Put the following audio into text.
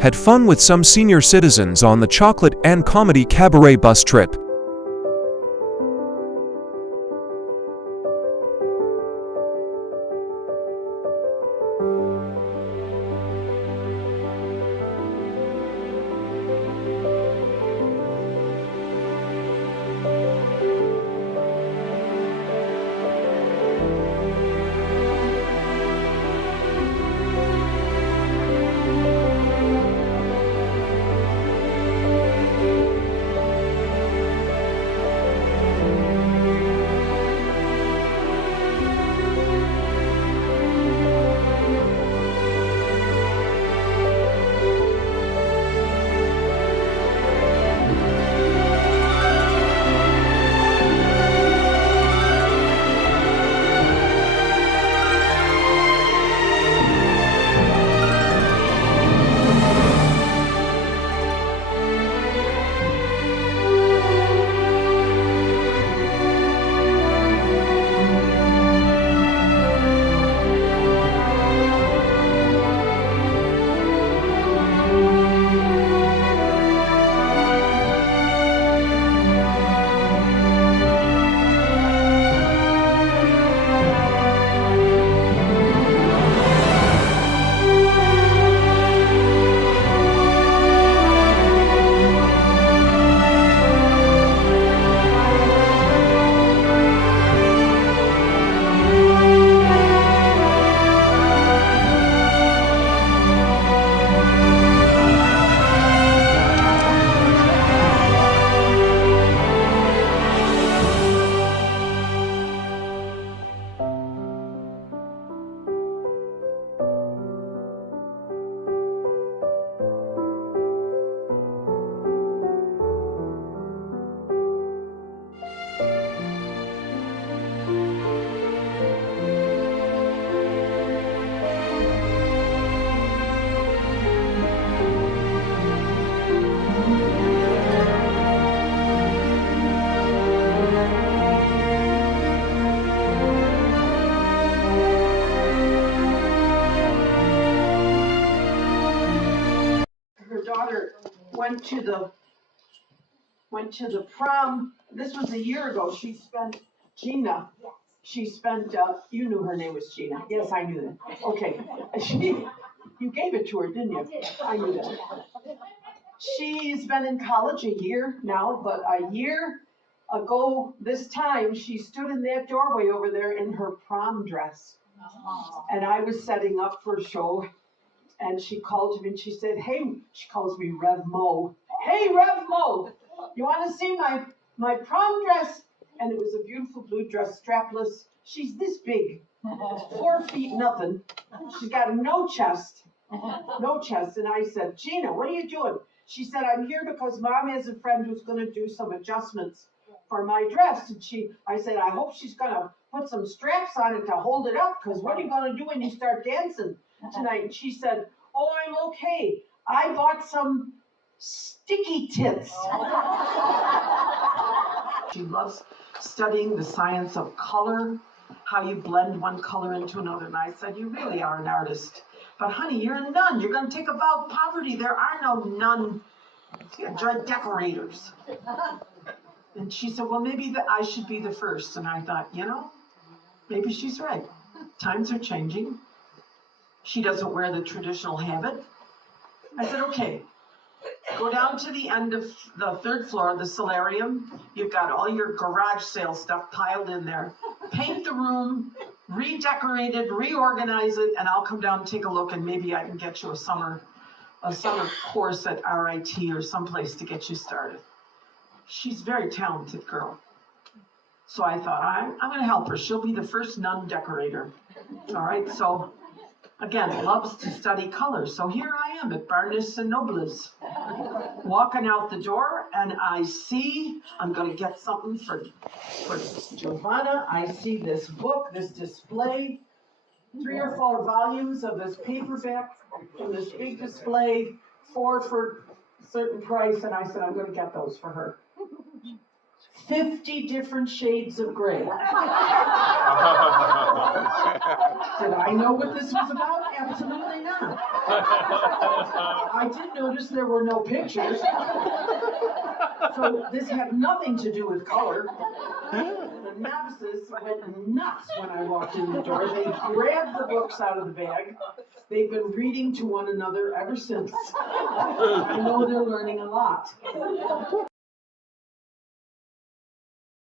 Had fun with some senior citizens on the chocolate and comedy cabaret bus trip. Daughter went to the prom. This was a year ago. Gina. She spent. You knew her name was Gina. Yes, I knew that. Okay. You gave it to her, didn't you? I knew that. She's been in college a year now, but a year ago this time she stood in that doorway over there in her prom dress, and I was setting up for a show. And she called me and she said, hey, she calls me Rev Mo. Hey, Rev Mo, you want to see my prom dress? And it was a beautiful blue dress, strapless. She's this big, 4 feet nothing. She's got no chest. And I said, Gina, what are you doing? She said, I'm here because Mom has a friend who's going to do some adjustments for my dress. And I said, I hope she's going to put some straps on it to hold it up, because what are you going to do when you start dancing tonight? And she said, oh, I'm okay. I bought some sticky tits. She loves studying the science of color, how you blend one color into another. And I said, you really are an artist. But honey, you're a nun. You're going to take a vow of poverty. There are no nun decorators. And she said, well, maybe I should be the first. And I thought, maybe she's right. Times are changing. She doesn't wear the traditional habit. I said, okay, go down to the end of the 3rd floor, the solarium. You've got all your garage sale stuff piled in there. Paint the room, redecorate it, reorganize it, and I'll come down and take a look, and maybe I can get you a summer course at RIT or someplace to get you started. She's a very talented girl. So I thought, I'm going to help her. She'll be the first nun decorator. All right, so again, loves to study colors. So here I am at Barnes and Noble's, walking out the door, and I see, I'm going to get something for Giovanna. I see this book, this display, 3 or 4 volumes of this paperback from this big display, 4 for a certain price, and I said, I'm going to get those for her. 50 different shades of gray. Did I know what this was about? Absolutely not. I did notice there were no pictures. So this had nothing to do with color. The novices went nuts when I walked in the door. They grabbed the books out of the bag. They've been reading to one another ever since. I know they're learning a lot.